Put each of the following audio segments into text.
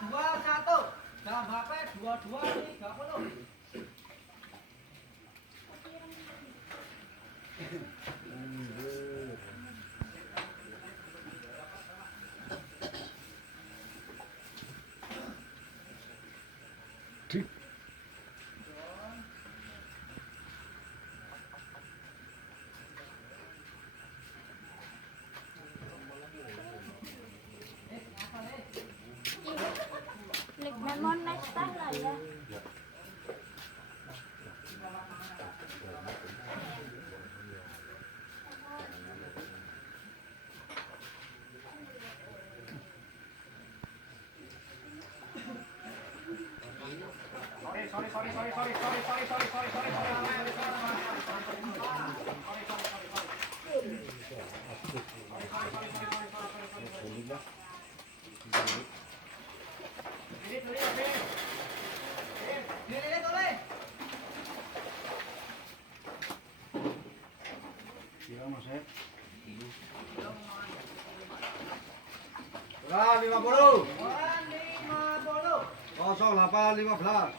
21. Jam HP 22.30. Lemon next time lah ya. Lah 50. 0815.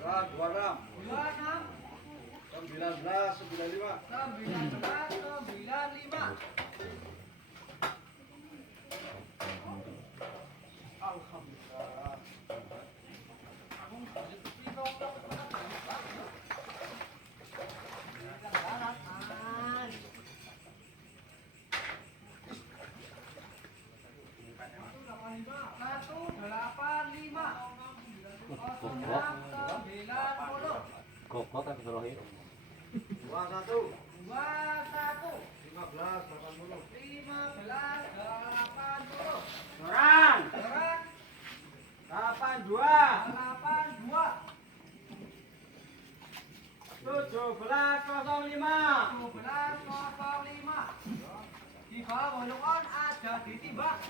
Berat 26. 1995. Alhamdulillah. Goblok kan kerohin. 21. 15.80. 1580. 15.80. Orang. 82. 1705. 17.05. Di bawah golongan ada ditimbang.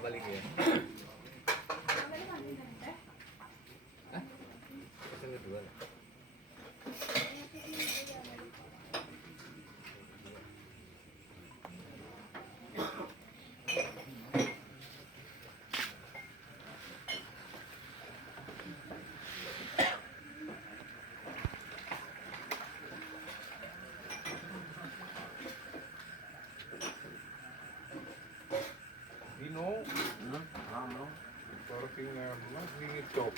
Balik ya. Yang kedua. Dino, parking na lang, hingi chop,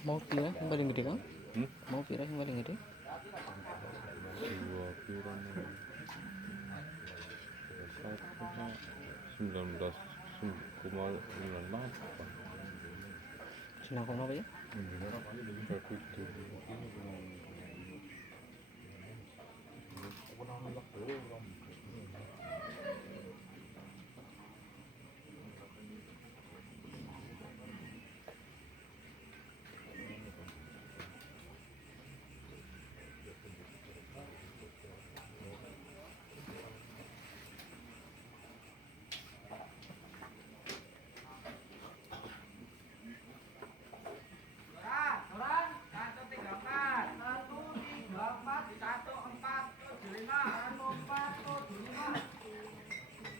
Mau pira yang paling gede Kang? Mau pira yang paling gede? 9 koma apa ya? Joran, 134, 134, 145, 145.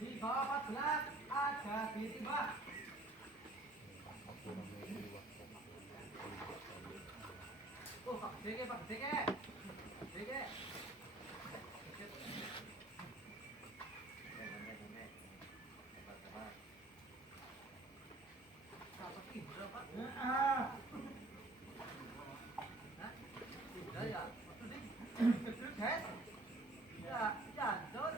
Di bawah 14 ada ditimbang. Oh, Pak Deke, Pak Deke. Deke. Udah ya. Gedruk, guys. Ya, jangan.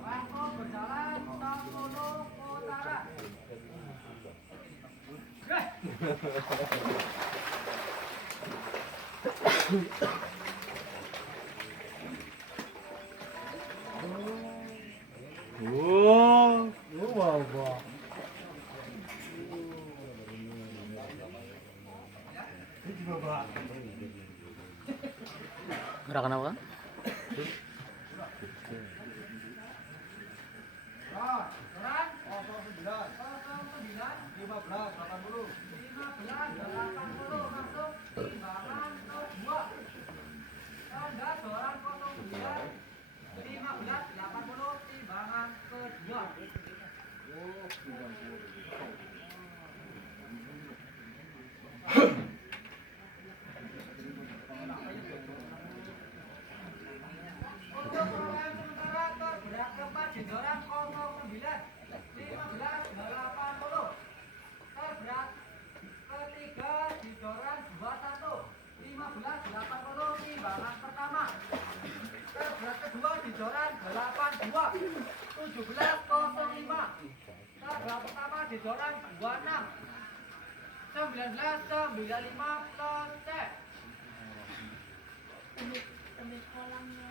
Waktu berjalan 60 putaran. Ora kenapa Kang? Joran, 09, 09, 15, 80. 15, 80 masuk timbangan kedua. Tanda Joran 09, 15, 80 timbangan kedua. Untuk perolehan sementara terberat keempat di Joran 09, 15, 80. Terberat ketiga di Joran 21, 15, 80 timbangan pertama. Terberat kedua di Joran 82, 17,05. Terberat pertama di Joran 26, 19,95 selesai. Tembik kolamnya.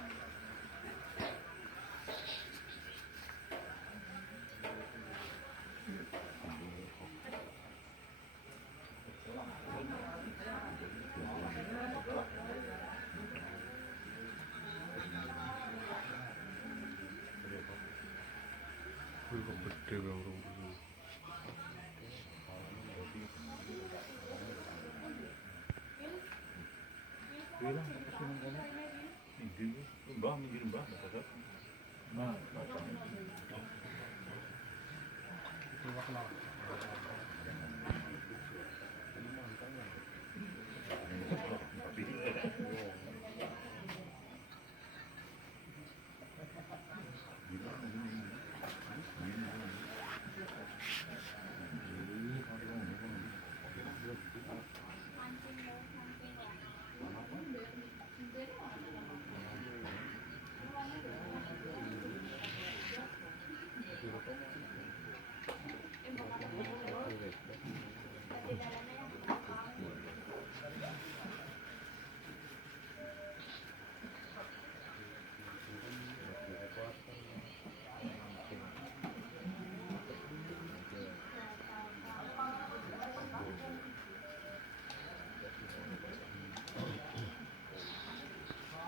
Mbah,